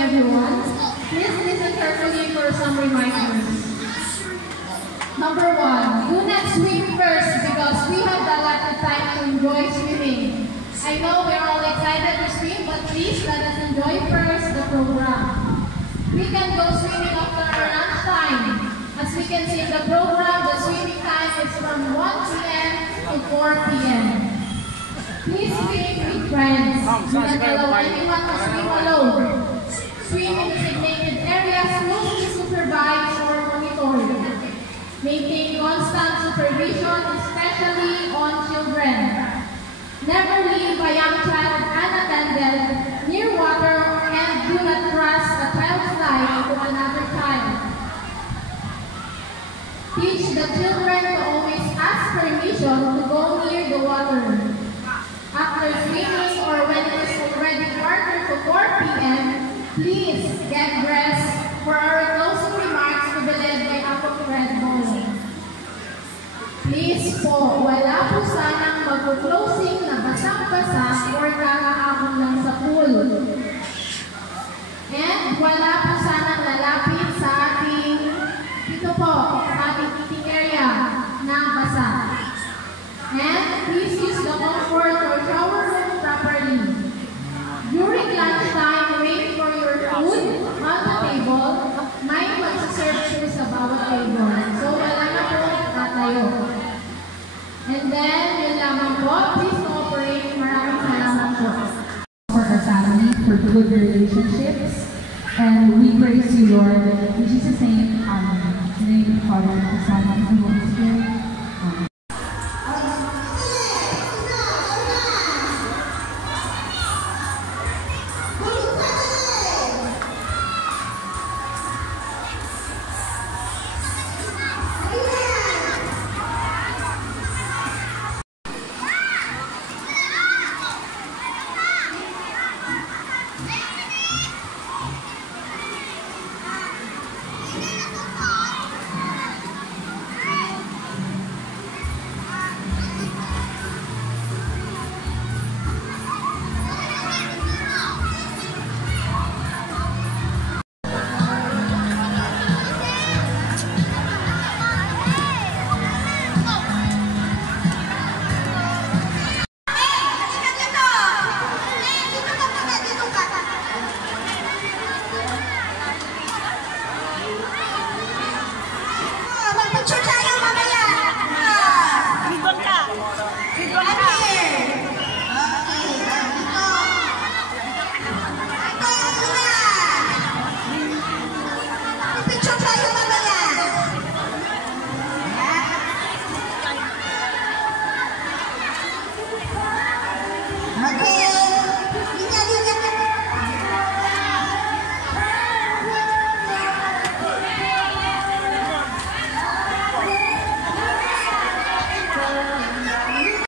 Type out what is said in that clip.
Everyone, please listen carefully for some reminders. Number 1, do not swim first because we have a lot of time to enjoy swimming. I know we're all excited to swim, but please let us enjoy first the program. We can go swimming after our lunch time. As we can see in the program, the swimming time is from 1 p.m. to 4 p.m. Please swim with friends. Do not allow anyone to swim alone. Swim in designated areas closely supervised or monitored. Maintain constant supervision, especially on children. Never leave a young child unattended near water and do not trust a child's life to another child. Teach the children to always ask permission to go near the water. After swimming or when it is already quarter to 4 p.m., please get dressed for our closing remarks to be led by Apo Fred Bolo. Please po, wala po sanang mag-closing na basang-basa or kakaahon lang sa pool. And wala po sanang lalapit sa ating, dito po, sa ating eating area na basa. And please use the comfort or shower room properly. During lunchtime, wait for your food on the table. May magsaserve sa bawat table. So wala na po tatayo. And then, yun lamang po, please cooperate. Maraming salamat po. For our family, for good relationships. And we praise you, Lord. In Jesus' name, Amen. In the name of the Father, and the Son, and the